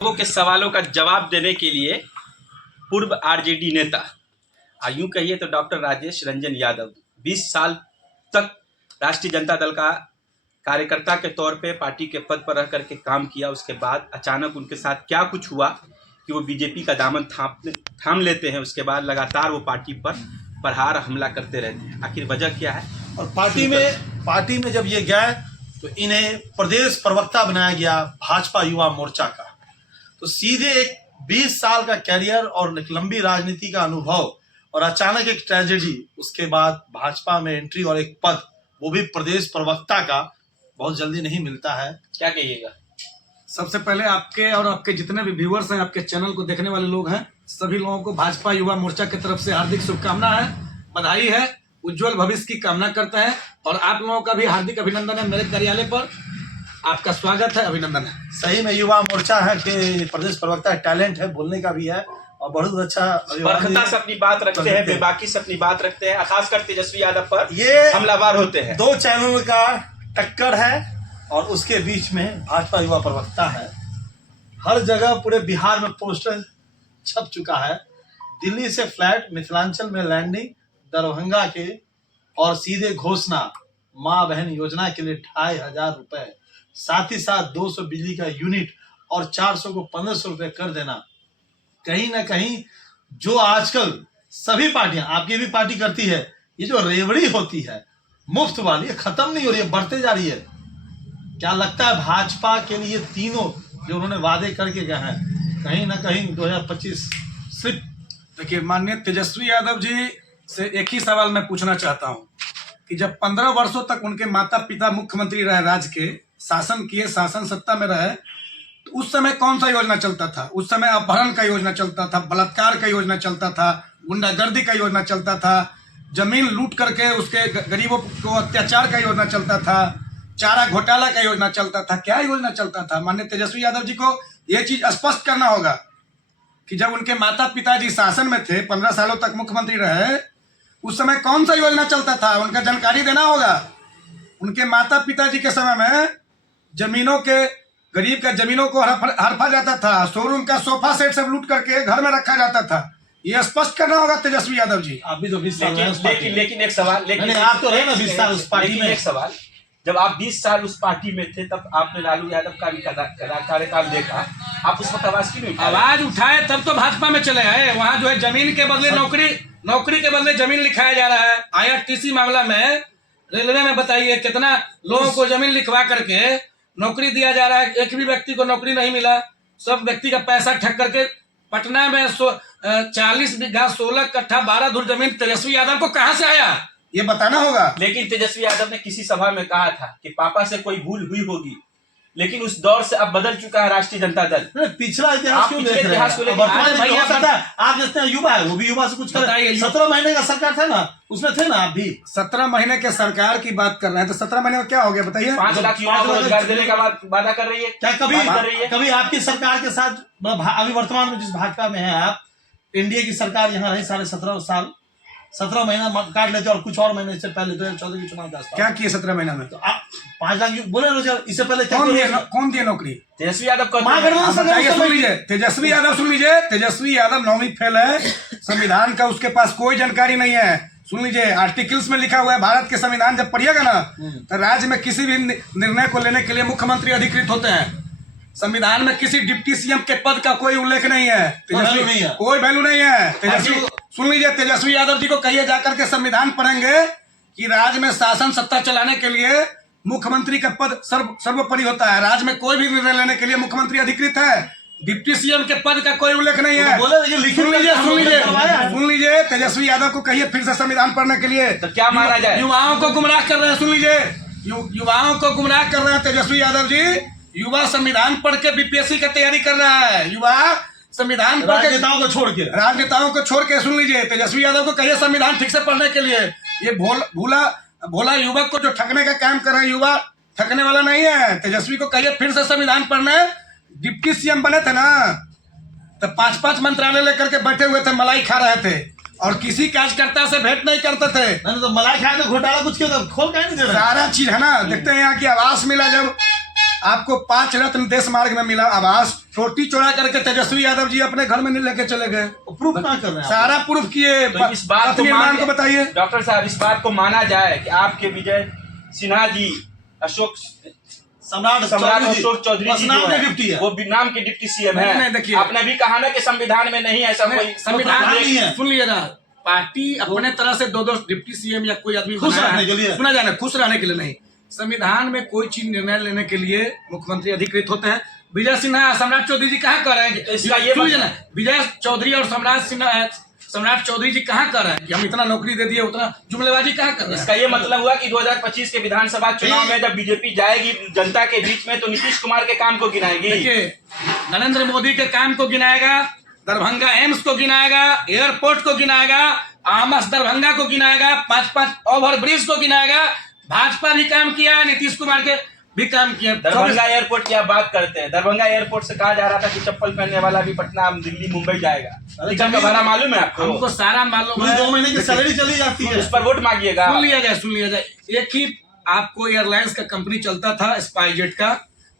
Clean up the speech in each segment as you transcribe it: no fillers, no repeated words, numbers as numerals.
लोगों के सवालों का जवाब देने के लिए पूर्व आरजेडी नेता यूँ कहिए तो डॉक्टर राजेश रंजन यादव 20 साल तक राष्ट्रीय जनता दल का कार्यकर्ता के तौर पे पार्टी के पद पर रह करके काम किया। उसके बाद अचानक उनके साथ क्या कुछ हुआ कि वो बीजेपी का दामन थाम लेते हैं। उसके बाद लगातार वो पार्टी पर प्रहार हमला करते रहते हैं। आखिर वजह क्या है? और पार्टी में जब ये गए तो इन्हें प्रदेश प्रवक्ता बनाया गया भाजपा युवा मोर्चा का। तो सीधे एक 20 साल का कैरियर और लंबी राजनीति का अनुभव और अचानक एक ट्रेजेडी, उसके बाद भाजपा में एंट्री और एक पद, वो भी प्रदेश प्रवक्ता का, बहुत जल्दी नहीं मिलता है। क्या कहिएगा? सबसे पहले आपके और आपके जितने भी व्यूअर्स हैं, आपके चैनल को देखने वाले लोग हैं, सभी लोगों को भाजपा युवा मोर्चा की तरफ से हार्दिक शुभकामना है, बधाई है, उज्जवल भविष्य की कामना करते हैं। और आप लोगों का भी हार्दिक अभिनंदन है। मेरे कार्यालय पर आपका स्वागत है, अभिनंदन है। सही में युवा मोर्चा है कि प्रदेश प्रवक्ता टैलेंट है, बोलने का भी है और बहुत अच्छा बरखता से अपनी बात रखते हैं, बेबाकी से अपनी बात रखते हैं, खासकर तेजस्वी यादव पर ये हमलावर होते हैं। दो चैनल का टक्कर है और उसके बीच में भाजपा युवा प्रवक्ता है। हर जगह पूरे बिहार में पोस्टर छप चुका है। दिल्ली से फ्लैट, मिथिलांचल में लैंडिंग, दरभंगा के, और सीधे घोषणा माँ बहन योजना के लिए 2500 रुपए, साथ ही साथ 200 बिजली का यूनिट और 400 को 1500 रुपए कर देना। कहीं ना कहीं जो आजकल सभी पार्टियां, आपकी भी पार्टी करती है, ये जो रेवड़ी होती है मुफ्त वाली, खत्म नहीं हो रही है, बढ़ते जा रही है। क्या लगता है भाजपा के लिए तीनों जो उन्होंने वादे करके गए हैं, कहीं ना कहीं 2025 सिर्फ? देखिए, माननीय तेजस्वी यादव जी से एक ही सवाल मैं पूछना चाहता हूं कि जब 15 वर्षों तक उनके माता पिता मुख्यमंत्री रहे, राज्य के शासन किए, शासन सत्ता में रहे, तो उस समय कौन सा योजना चलता था? उस समय अपहरण का योजना चलता था, बलात्कार का योजना चलता था, गुंडागर्दी का योजना चलता था, जमीन लूट करके उसके गरीबों को अत्याचार का योजना चलता था, चारा घोटाला का योजना चलता था। क्या योजना चलता था? माननीय तेजस्वी यादव जी को यह चीज स्पष्ट करना होगा कि जब उनके माता पिताजी शासन में थे, 15 सालों तक मुख्यमंत्री रहे, उस समय कौन सा योजना चलता था, उनका जानकारी देना होगा। उनके माता पिताजी के समय में जमीनों के, गरीब का जमीनों को हड़पा जाता था, शोरूम का सोफा सेट सब लूट करके घर में रखा जाता था। ये स्पष्ट करना होगा तेजस्वी यादव जी। आप भी तो 20 साल लेकिन एक सवाल, लेकिन आप तो रहे ना 20 साल उस पार्टी में। एक सवाल, जब आप 20 साल उस पार्टी में थे तब आपने लालू यादव का भी कार्यकाल देखा, आप उस वक्त आवाज क्यों नहीं उठाए? आवाज उठाए तब तो भाजपा में चले आए। वहाँ जो है जमीन के बदले नौकरी के बदले जमीन लिखाया जा रहा है। IRTC मामला में, रेलवे में बताइए कितना लोगों को जमीन लिखवा करके नौकरी दिया जा रहा है। एक भी व्यक्ति को नौकरी नहीं मिला। सब व्यक्ति का पैसा ठग करके पटना में 40 बीघा 16 कट्ठा 12 धुर जमीन तेजस्वी यादव को कहां से आया, ये बताना होगा। लेकिन तेजस्वी यादव ने किसी सभा में कहा था कि पापा से कोई भूल हुई होगी, लेकिन उस दौर से अब बदल चुका है राष्ट्रीय जनता दल। पिछला इतिहास क्यों देख रहे हैं? आप जैसे युवा है, वो भी युवा से कुछ बताइए। 17 महीने का सरकार था ना, उसमें थे ना आप भी। 17 महीने के सरकार की बात कर रहे हैं, तो 17 महीने में क्या हो गया बताइए? 5 लाख युवाओं को रोजगार देने का वादा कर रही है। क्या कभी आपकी सरकार के साथ, अभी वर्तमान में जिस भाजपा में है आप, एनडीए की सरकार यहाँ रही 17.5 साल, 17 महीना काट लेते और कुछ और महीने से पहले 2014 के चुनाव क्या किए 17 महीना में? तो आप 5 लाख बोले रोजगार, इससे पहले कौन दिए नौकरी? तेजस्वी यादव को। तेजस्वी यादव सुन लीजिए, तेजस्वी यादव 9वीं फेल है, संविधान का उसके पास कोई जानकारी नहीं है। सुन लीजिए, आर्टिकल्स में लिखा हुआ है, भारत के संविधान जब पढ़िएगा ना, तो राज्य में किसी भी निर्णय को लेने के लिए मुख्यमंत्री अधिकृत होते हैं। संविधान में किसी डिप्टी सीएम के पद का कोई उल्लेख नहीं है। तेजस्वी कोई वैल्यू नहीं है। तेजस्वी सुन लीजिए, तेजस्वी यादव जी को कहिए जाकर के संविधान पढ़ेंगे कि राज्य में शासन सत्ता चलाने के लिए मुख्यमंत्री का पद सर्वोपरि होता है। राज्य में कोई भी निर्णय लेने के लिए मुख्यमंत्री अधिकृत है। डिप्टी सीएम के पद का कोई उल्लेख नहीं है। सुन लीजिए, तेजस्वी यादव को कहिए फिर से संविधान पढ़ने के लिए। तो क्या माना जाए? युवाओं को गुमराह कर रहे हैं। सुन लीजिए, युवाओं को गुमराह कर रहे हैं तेजस्वी यादव जी। युवा संविधान पढ़ के बीपीएससी की तैयारी कर रहा है। युवा संविधान पढ़ के राजनेताओं को छोड़ के, सुन लीजिए, तेजस्वी यादव को कहिए संविधान ठीक से पढ़ने के लिए। ये भोला युवक को जो ठगने का काम कर रहे हैं, युवा ठगने वाला नहीं है। तेजस्वी को कहिए फिर से संविधान पढ़ने। डिप्टी सीएम बने थे ना, तो 5-5 मंत्रालय लेकर के बैठे हुए थे, मलाई खा रहे थे और किसी कार्यकर्ता से भेंट नहीं करते थे। तो मलाई खाए तो घोटाला कुछ क्यों खोल नहीं दे रहे? सारा चीज है ना, देखते हैं यहाँ की आवास मिला जब आपको 5 रत्न देश मार्ग में मिला आवास, रोटी चोरा करके तेजस्वी यादव जी अपने घर में नहीं लेके चले गए। प्रूफ कहाँ कर रहे हैं? सारा प्रूफ किए। तो इस बात को निर्माण को बताइए डॉक्टर साहब, इस बात को माना जाए कि आपके विजय सिन्हा जी, अशोक सम्राट अशोक चौधरी जी नाम जो के है, डिप्टी है। वो नाम के डिप्टी सीएम है। नहीं, देखिए। आपने भी कहा ना कि संविधान में नहीं ऐसा कोई संविधान नहीं है। सुन लीजिएगा, पार्टी अपने तरह से 2-2 डिप्टी सीएम या कोई आदमी खुश बनाया रहने के है। लिए। सुना जाना, खुश रहने के लिए नहीं। संविधान में कोई चीज निर्णय लेने के लिए मुख्यमंत्री अधिकृत होते हैं। विजय सिन्हा, सम्राट चौधरी जी कहाँ कर रहे हैं? इसका ये सुनिए ना, विजय चौधरी और सम्राट चौधरी जी कहाँ कर रहे हैं कि हम इतना नौकरी दे दिए, उतना जुमलेबाजी कहाँ कर रहे हैं? इसका ये मतलब हुआ कि 2025 के विधानसभा चुनाव में जब बीजेपी जाएगी जनता के बीच में, तो नीतीश कुमार के काम को गिनाएगी। देखिए, नरेंद्र मोदी के काम को गिनाएगा, दरभंगा एम्स को गिनाएगा, एयरपोर्ट को गिनाएगा, आमस दरभंगा को गिनाएगा, 5-5 ओवर ब्रिज को गिनाएगा। भाजपा भी काम किया है, नीतीश कुमार के भी काम किया। दरभंगा एयरपोर्ट की आप बात करते हैं, दरभंगा एयरपोर्ट से कहा जा रहा था कि चप्पल पहनने वाला भी पटना, दिल्ली, मुंबई जाएगा। टिकट का भाड़ा मालूम है आपको? हमको सारा मालूम है। 2 महीने की सैलरी चली जाती है। उस पर वोट मांगिएगा। सुन लिया जाए। एक ही आपको एयरलाइंस का कंपनी चलता था, स्पाइसजेट का,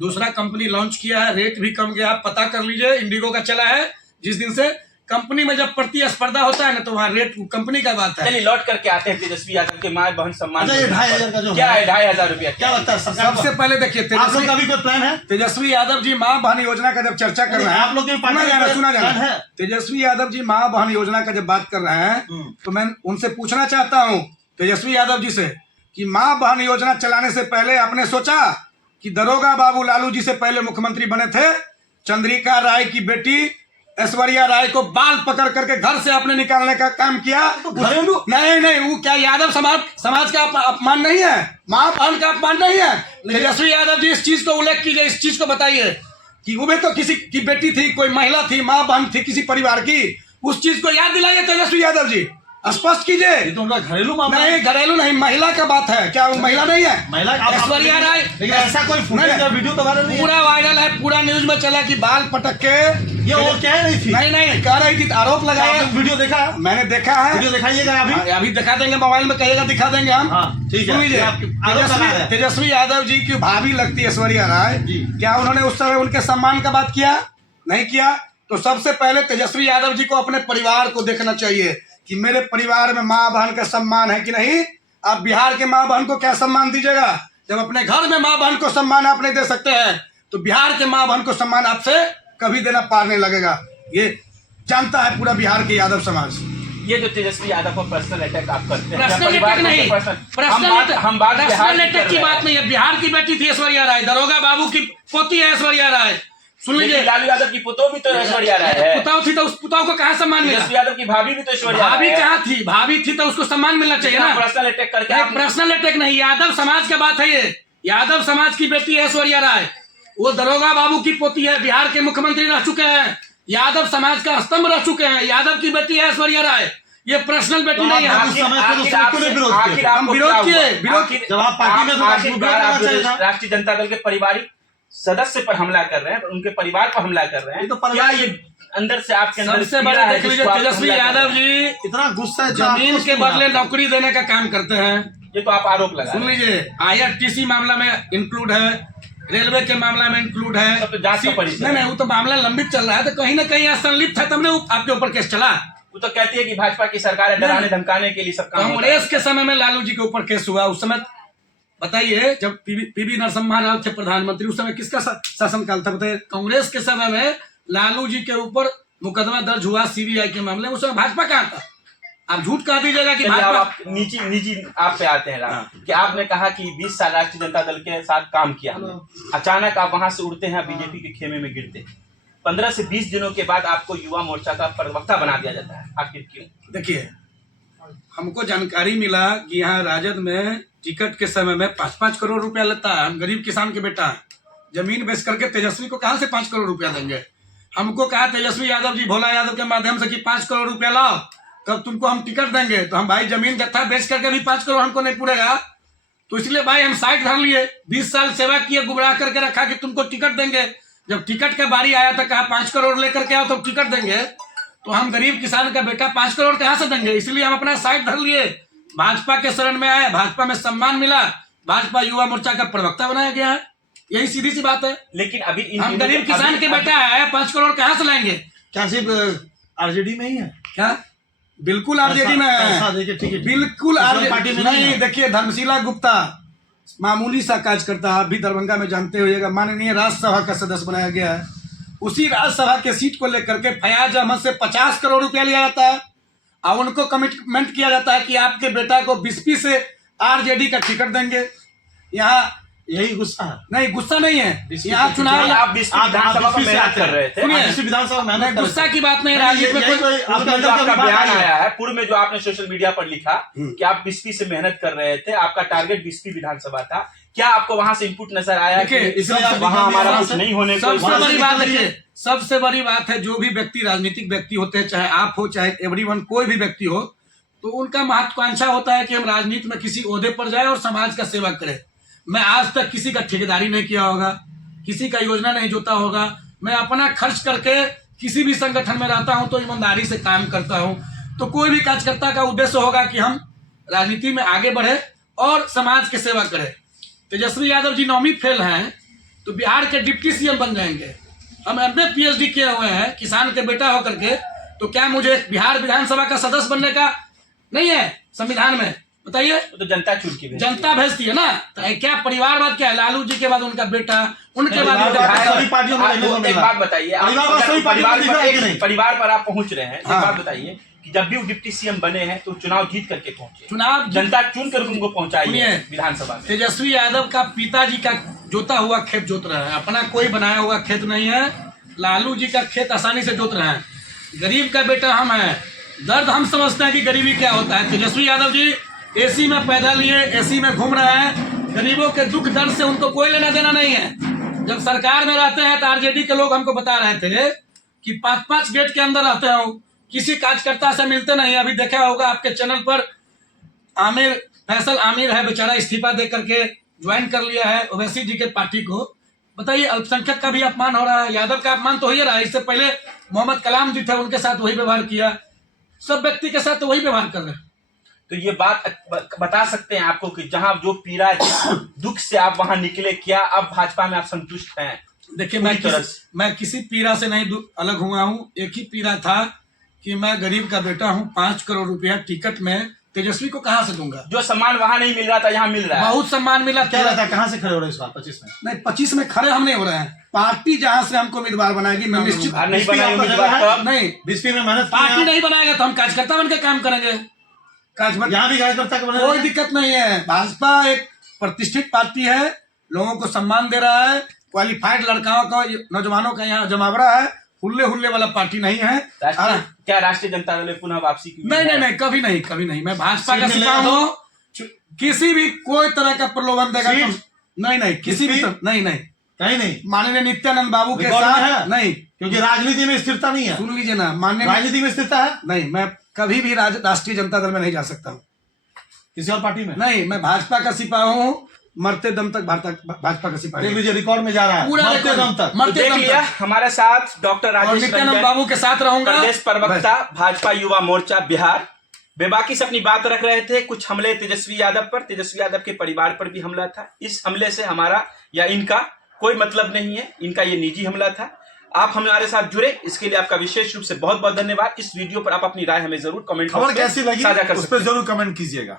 दूसरा कंपनी लॉन्च किया है, रेट भी कम गया, आप पता कर लीजिए। इंडिगो का चला है जिस दिन से। कंपनी में जब प्रतिस्पर्धा होता है ना, तो वहाँ रेट कंपनी का बात है। चलिए लौट करके आते हैं तेजस्वी यादव के माँ बहन सम्मान। अच्छा, ये 2,500 का जो क्या है 2,500 रुपया? क्या लगता है सरकार सबसे पहले देखिए, आप लोग का भी कोई प्लान है? तेजस्वी यादव जी माँ बहन योजना का जब चर्चा कर रहे हैं, आप लोग के पार्टी में सुना प्लान जाना है? तेजस्वी यादव जी माँ बहन योजना का जब बात कर रहे हैं, तो मैं उनसे पूछना चाहता हूँ तेजस्वी यादव जी से कि माँ बहन योजना चलाने से पहले आपने सोचा कि दरोगा बाबू लालू जी से पहले मुख्यमंत्री बने थे, चंद्रिका राय की बेटी ऐश्वर्या राय को बाल पकड़ करके घर से आपने निकालने का काम किया? घरेलू नहीं, वो क्या यादव समाज का अपमान नहीं है? माँ बहन का अपमान नहीं है? तेजस्वी यादव जी इस चीज को उल्लेख कीजिए, इस चीज को बताइए कि वो भी तो किसी की बेटी थी, कोई महिला थी, माँ बहन थी किसी परिवार की। उस चीज को याद दिलाइए तेजस्वी यादव जी, स्पष्ट कीजिए। ये तो उनका घरेलू मामला है। नहीं, घरेलू नहीं, महिला का बात है। क्या वो महिला नहीं है? महिला ऐश्वर्या राय। लेकिन ऐसा कोई फुटेज या वीडियो तो वायरल नहीं है। पूरा वायरल है, पूरा न्यूज में चला कि बाल पटक के ये वो कह रही थी। नहीं कह रही थी, आरोप लगाया। आपने वीडियो देखा है? मैंने देखा है। वीडियो दिखाइएगा अभी दिखा देंगे, मोबाइल में कहिएगा दिखा देंगे हम। हाँ, ठीक है। सुन लीजिए, आरोप लगा रहे हैं। तेजस्वी यादव जी की भाभी लगती है ऐश्वर्या राय जी। क्या उन्होंने उस समय उनके सम्मान का बात किया? नहीं किया। तो सबसे पहले तेजस्वी यादव जी को अपने परिवार को देखना चाहिए कि मेरे परिवार में माँ बहन का सम्मान है कि नहीं। आप बिहार के माँ बहन को क्या सम्मान दीजिएगा? जब अपने घर में माँ बहन को सम्मान आप नहीं दे सकते हैं, तो बिहार के माँ बहन को सम्मान आपसे कभी देना पार नहीं लगेगा। ये जानता है पूरा बिहार के यादव समाज। ये जो तेजस्वी यादव पर पर्सनल अटैक आप करते हैं, पर्सनल परिवार अटैक नहीं, हम बात पर्सनल अटैक की बात नहीं है। बिहार की बेटी थी ऐश्वर्या राय, दरोगा बाबू की पोती है ऐश्वर्या राय। सुन लीजिए, लालू यादव की पुतौ भी तो ऐश्वर्या राय है। पुताव थी तो उस पुताव को कहाँ सम्मान मिला? तेजस्वी यादव की भाभी भी तो ऐश्वर्या भाभी राय है। कहाँ थी? भाभी थी तो उसको सम्मान मिलना चाहिए ना। पर्सनल अटैक करके नहीं, आप- पर्सनल अटैक नहीं, यादव समाज का बात है ये। यादव समाज की बेटी है ऐश्वर्या राय, वो दरोगा बाबू की पोती है, बिहार के मुख्यमंत्री रह चुके हैं, यादव समाज का स्तंभ रह चुके हैं। यादव की बेटी है ऐश्वर्या राय, ये पर्सनल बेटी नहीं है। उस समय पर उसने क्यों नहीं विरोध किया? हम विरोध किए, विरोध। जब आप पार्टी में तो आप विरोध करना चाहिए था। राष्ट्रीय जनता दल के पारिवारिक सदस्य पर हमला कर रहे हैं, उनके परिवार पर हमला कर रहे हैं। ये तो क्या परिवार- ये अंदर से आपके अंदर सबसे पीड़ा बड़ा है देख लीजिए, जिसको आप तेजस्वी हमला कर यादव रहे हैं? जी इतना गुस्सा है जमीन के बदले नौकरी देने का काम करते हैं। ये तो आप आरोप लगा सुन रहे हैं। लीजिए, IRTC मामला में इंक्लूड है, रेलवे के मामला में इंक्लूड है। सब तो जांच का परिसर है। नहीं, वो तो मामला लंबित चल रहा है, तो कहीं ना कहीं यहाँ संलिप्त है, तब ने आपके ऊपर केस चला। वो तो कहती है कि भाजपा की सरकार है, डराने धमकाने के लिए सब काम होता है। कांग्रेस के समय में लालू जी के ऊपर केस हुआ, उस समय बताइए, जब पीवी नरसिम्हा राव थे प्रधानमंत्री, उस समय किसका शासनकाल था बताइए? कांग्रेस के समय में लालू जी के ऊपर मुकदमा दर्ज हुआ CBI के मामले में, उस समय भाजपा कहाँ था? आप झूठ कह दीजिएगा कि चलिए, अब भाजपा। आप निजी आप पे आते हैं राम, कि आपने कहा कि 20 साल राष्ट्रीय जनता दल के साथ काम किया हमने, अचानक आप वहां से उड़ते हैं, बीजेपी के खेमे में गिरते हैं। 15 से 20 दिनों के बाद आपको युवा मोर्चा का प्रवक्ता बना दिया जाता है, आखिर क्यों? देखिए, हमको जानकारी मिला कि यहाँ राजद में टिकट के समय में 5-5 करोड़ रुपया लेता है। हम गरीब किसान के बेटा हैं, जमीन बेच करके तेजस्वी को कहाँ से 5 करोड़ रुपया देंगे? हमको कहा तेजस्वी यादव जी भोला यादव के माध्यम से कि 5 करोड़ रुपया लाओ, तब तुमको हम टिकट देंगे। तो हम भाई जमीन जत्था बेच करके भी 5 करोड़ हमको नहीं पूरेगा, तो इसलिए भाई हम साइड धर लिए। 20 साल सेवा किए, गुमराह करके रखा कि तुमको टिकट देंगे। जब टिकट का बारी आया तो कहा 5 करोड़ लेकर के आओ तो टिकट देंगे। तो हम गरीब किसान का बेटा 5 करोड़ कहाँ से देंगे? इसलिए हम अपना साइड धर लिए, भाजपा के शरण में आए, भाजपा में सम्मान मिला, भाजपा युवा मोर्चा का प्रवक्ता बनाया गया है। यही सीधी सी बात है। लेकिन अभी हम गरीब किसान के बेटा है, 5 करोड़ कहाँ से लाएंगे? क्या सिर्फ आरजेडी में ही है? क्या बिल्कुल आरजेडी में है, देखिए ठीक है, बिल्कुल पार्टी में नहीं। देखिए धर्मशिला गुप्ता मामूली सा कार्यकर्ता, आप भी दरभंगा में जानते होइएगा, माननीय राज्यसभा का सदस्य बनाया गया है। उसी राज्यसभा के सीट को लेकर के फयाज अहमद से 50 करोड़ रुपया लिया जाता है और उनको कमिटमेंट किया जाता है कि आपके बेटा को बिस्पी से आरजेडी का टिकट देंगे। यहाँ यही गुस्सा है? नहीं, गुस्सा नहीं है। यहाँ चुनाव आप विधानसभा में मेहनत कर रहे थे, विधानसभा में गुस्सा की बात नहीं, राजनीति में कोई आपका बयान आया है पूर्व में जो आपने सोशल मीडिया पर लिखा कि आप बिस्पी से मेहनत कर रहे थे, आपका टारगेट बिस्पी विधानसभा था। क्या आपको वहां से इनपुट नजर आया कि वहां हमारा कुछ नहीं होने को? सबसे बड़ी बात देखिए, सबसे बड़ी बात है, जो भी व्यक्ति राजनीतिक व्यक्ति होते हैं, चाहे आप हो चाहे एवरीवन कोई भी व्यक्ति हो, तो उनका महत्वाकांक्षा होता है कि हम राजनीति में किसी ओहदे पर जाए और समाज का सेवा करें। मैं आज तक किसी का ठेकेदारी नहीं किया होगा, किसी का योजना नहीं जोता होगा। मैं अपना खर्च करके किसी भी संगठन में रहता हूं तो ईमानदारी से काम करता हूं। तो कोई भी कार्यकर्ता का उद्देश्य होगा कि हम राजनीति में आगे बढ़े और समाज की सेवा करें। तेजस्वी यादव जी 9वीं फेल हैं तो बिहार के डिप्टी सीएम बन जाएंगे। हम MA PhD किए हुए हैं, किसान के बेटा होकर के, तो क्या मुझे बिहार विधानसभा का सदस्य बनने का नहीं है संविधान में? बताइए। तो जनता चुन के जनता भेजती है ना। तो क्या परिवारवाद क्या है? लालू जी के बाद उनका बेटा, उनके बाद एक बात बताइए, परिवार पर आप पहुंच रहे हैं, एक बात बताइए कि जब भी वो डिप्टी सीएम बने हैं तो चुनाव जीत करके पहुंचे, चुनाव जनता चुन कर उनको पहुंचाई है विधानसभा में। तेजस्वी यादव का पिताजी का जोता हुआ खेत जोत रहे हैं, अपना कोई बनाया हुआ खेत नहीं है। लालू जी का खेत आसानी से जोत रहे हैं। गरीब का बेटा हम हैं, दर्द हम समझते हैं कि गरीबी क्या होता है। तेजस्वी यादव जी एसी में पैदा लिए, एसी में घूम रहे हैं। गरीबों के दुख दर्द से उनको कोई लेना देना नहीं है। जब सरकार में रहते हैं तो आरजेडी के लोग हमको बता रहे थे कि 5-5 गेट के अंदर रहते हो, किसी कार्यकर्ता से मिलते नहीं। अभी देखा होगा आपके चैनल पर आमिर, फैसल आमिर है बेचारा, इस्तीफा दे करके ज्वाइन कर लिया है ओवैसी जी के पार्टी को। बताइए, अल्पसंख्यक का भी अपमान हो रहा है, यादव का अपमान तो हो ही रहा है। इससे पहले मोहम्मद कलाम जी थे, उनके साथ वही व्यवहार किया, सब व्यक्ति के साथ तो वही व्यवहार कर रहे हैं। तो ये बात बता सकते हैं आपको कि जहां जो पीड़ा दुख से आप वहां निकले, क्या अब भाजपा में आप संतुष्ट हैं? देखिए, मैं किसी पीड़ा से नहीं अलग हुआ हूँ। एक ही पीड़ा था कि मैं गरीब का बेटा हूँ। 5 करोड़ रुपया टिकट में तेजस्वी को कहाँ से दूंगा? जो सम्मान वहां नहीं मिल रहा था यहाँ मिल रहा है। बहुत सम्मान मिला। क्या रहता है, कहाँ से खड़े हो रहे हैं इस बार 25 में? नहीं, 25 में खड़े हम नहीं हो रहे हैं। पार्टी जहाँ से हमको उम्मीदवार बनाएगी, मैं निश्चित नहीं, बिस्पी में मेहनत, पार्टी नहीं बनाएगा तो हम कार्यकर्ता बनकर काम करेंगे। यहाँ भी कार्यकर्ता कोई दिक्कत नहीं है। भाजपा एक प्रतिष्ठित पार्टी है, लोगों को सम्मान दे रहा है, क्वालिफाइड लड़काओं का, नौजवानों का यहाँ जमावड़ा है। हुल्ले वाला पार्टी नहीं है। क्या राष्ट्रीय जनता दल पुनः वापसी की? नहीं, कभी नहीं। मैं भाजपा का सिपाही हूँ। किसी भी कोई तरह का प्रलोभन देगा तो नहीं, किसी भी नहीं, कहीं नहीं। माननीय नित्यानंद बाबू के साथ नहीं, क्योंकि राजनीति में स्थिरता नहीं है। सुन लीजिए ना, माननीय राजनीति में स्थिरता है नहीं। मैं कभी भी राष्ट्रीय जनता दल में नहीं जा सकता हूँ, किसी और पार्टी में नहीं। मैं भाजपा का सिपाही हूँ, मरते दम तक भाजपा का सिपाही। देख लीजिए, रिकॉर्ड में जा रहा है, पूरा मरते दम तक। मरते दम तक हमारे साथ डॉक्टर राजेश नित्यानंद बाबू के साथ रहूंगा। प्रदेश प्रवक्ता भाजपा युवा मोर्चा बिहार बेबाकी से अपनी बात रख रहे थे। कुछ हमले तेजस्वी यादव पर, तेजस्वी यादव के परिवार पर भी हमला था। इस हमले से हमारा या इनका कोई मतलब नहीं है, इनका ये निजी हमला था। आप हमारे साथ जुड़े, इसके लिए आपका विशेष रूप से बहुत बहुत धन्यवाद। इस वीडियो पर आप अपनी राय हमें जरूर कमेंट खबर कैसी लगी साझा कर उस पर जरूर कमेंट कीजिएगा।